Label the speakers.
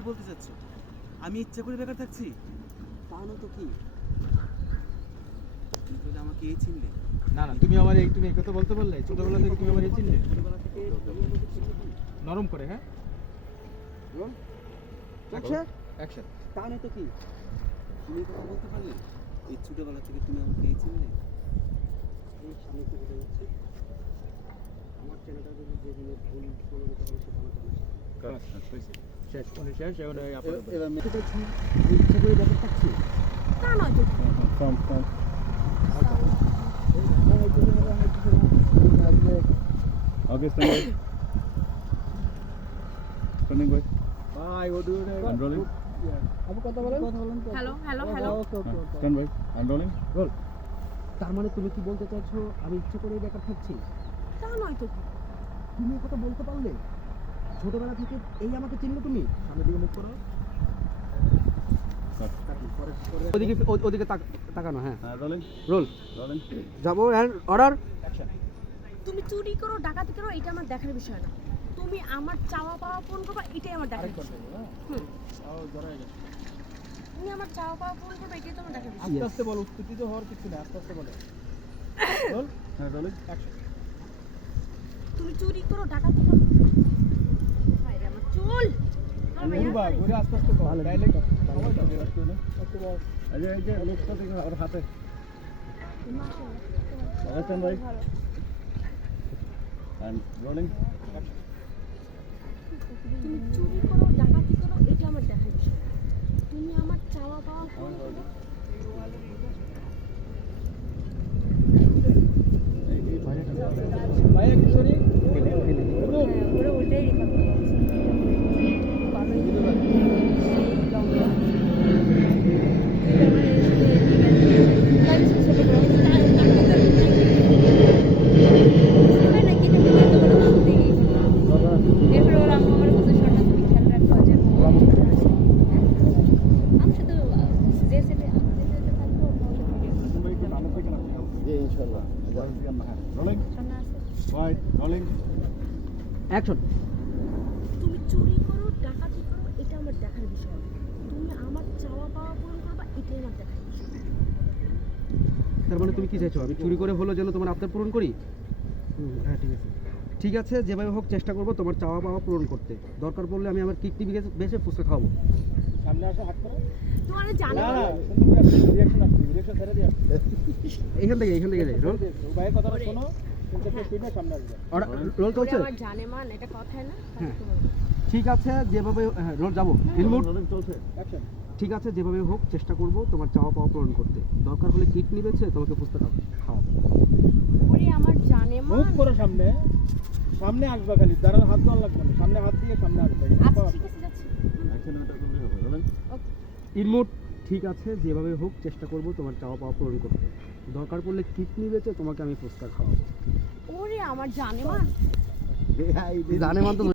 Speaker 1: কি বলতে চাচ্ছ? আমি ইচ্ছা করে বেকার থাকছি।
Speaker 2: তা না তো কি?
Speaker 1: তুমি তাহলে আমাকে এই চিনলে।
Speaker 3: না না তুমি আমার এই তুমি এই কথা বলতে পারলে ছোটবেলা থেকে তুমি আমার এই চিনলে।
Speaker 2: ছোটবেলা থেকে
Speaker 3: নরম করে হ্যাঁ?
Speaker 2: অ্যাকশন
Speaker 3: অ্যাকশন
Speaker 2: তা না তো কি?
Speaker 1: তুমি কথা বলতে পারলে? এই ছোটবেলা থেকে তুমি আমাকে এই চিনলে?
Speaker 2: এই সামনে থেকে আমার চ্যানেলটা যদি যে দিনে ভুল করে পারে সেটা আমার জানা
Speaker 3: শেষ শেষ এখন
Speaker 4: নয় তো.
Speaker 3: ও
Speaker 2: আপনি কথা বলেন
Speaker 4: হ্যালো
Speaker 2: ওকে ওকে. তার মানে তুমি কি বলতে চাইছো আমি ইচ্ছে করে বেকার থাকছি
Speaker 4: তা নয় তো
Speaker 2: তুমি কথা বলতে পারলে ছোটবেলা থেকে এই আমাকে চিনলে তুমি? সামনের দিকে মুখ করো. ওদিকে ওদিকে তাকানো হ্যাঁ।
Speaker 5: rolling.
Speaker 2: রোল. যাব অ্যান্ড অর্ডার?
Speaker 4: তুমি চুরি করো ডাকাতি করো এটা আমার দেখার বিষয় না। তুমি আমার চাওয়া পাওয়া পূরণ করবা এটাই আমার দেখার বিষয়। তুমি আমার চাওয়া পাওয়া পূরণ করবে এটাই তোমার দেখার বিষয়।
Speaker 3: আস্তে আস্তে বলো উত্তেজিত হওয়ার কিছু না আস্তে আস্তে বলো.
Speaker 4: তুমি চুরি করো ডাকাতি করো।
Speaker 5: হাতে by. And rolling.
Speaker 4: তুমি চুরি করো ডাকাতি করো এটা আমার দেখার বিষয় তুমি আমার চাওয়া পাওয়া পূরণ
Speaker 3: ভাইয়া কিশোরী
Speaker 4: হ্যাঁ, ওরা ওইটাই রেখা এরপরে ওরা আমার কাছে শর্টটা তুমি খেয়াল রাখো যে আমি শুধু যে সেটে আমি যে সেটে থাকব
Speaker 5: জি ইনশাআল্লাহ রোলিং রোলিং
Speaker 2: অ্যাকশন
Speaker 4: তুমি চুরি করো ডাকাতি করো এটা আমার দেখার বিষয়। তুমি আমার চাওয়া পাওয়া পূরণ করবা এটাই আমার দেখার বিষয়।
Speaker 2: তার মানে তুমি কি চাইছো? আমি চুরি করে হলো যেন তোমার আবদার পূরণ করি? হ্যাঁ ঠিক আছে। ঠিক আছে যেভাবে হোক চেষ্টা করব তোমার চাওয়া পাওয়া পূরণ করতে। দরকার পড়লে আমি আমার কিডনি বেশি ফুসকে খাওয়াবো।
Speaker 3: সামনে আসো হাত করো
Speaker 4: তোমার জানো
Speaker 3: না না আসছে রিঅ্যাকশন ছেড়ে দিয়ে
Speaker 2: এইখান থেকে এইখান থেকে যাই রোল।
Speaker 3: ভাইয়ের কথাটা শোনো কিন্তু স্পিডে সামনে আসবে।
Speaker 2: রোল চলছে?
Speaker 4: আমার জানে মান এটা কথায় না?
Speaker 2: হ্যাঁ। ঠিক আছে যেভাবে হ্যাঁ রোল যাব।
Speaker 5: চলছে।
Speaker 2: ঠিক আছে যেভাবে হোক চেষ্টা করব তোমার চাওয়া পাওয়া পূরণ করতে। দরকার হলে কিট বেছে তোমাকে ফুসতে খাওয়াবো।
Speaker 4: আমার জানে
Speaker 3: করো সামনে। সামনে আসবে খালি দাঁড়ানো হাত দেওয়া লাগবে সামনে হাত দিয়ে সামনে আসবে
Speaker 2: ইনমুট ঠিক আছে যেভাবে হোক চেষ্টা করব তোমার চাওয়া পাওয়া পূরণ করতে। দরকার পড়লে কিডনি বেচে তোমাকে আমি ফুচকা খাওয়াবো।
Speaker 4: ওরে আমার জানে মান।
Speaker 2: জানে মান তো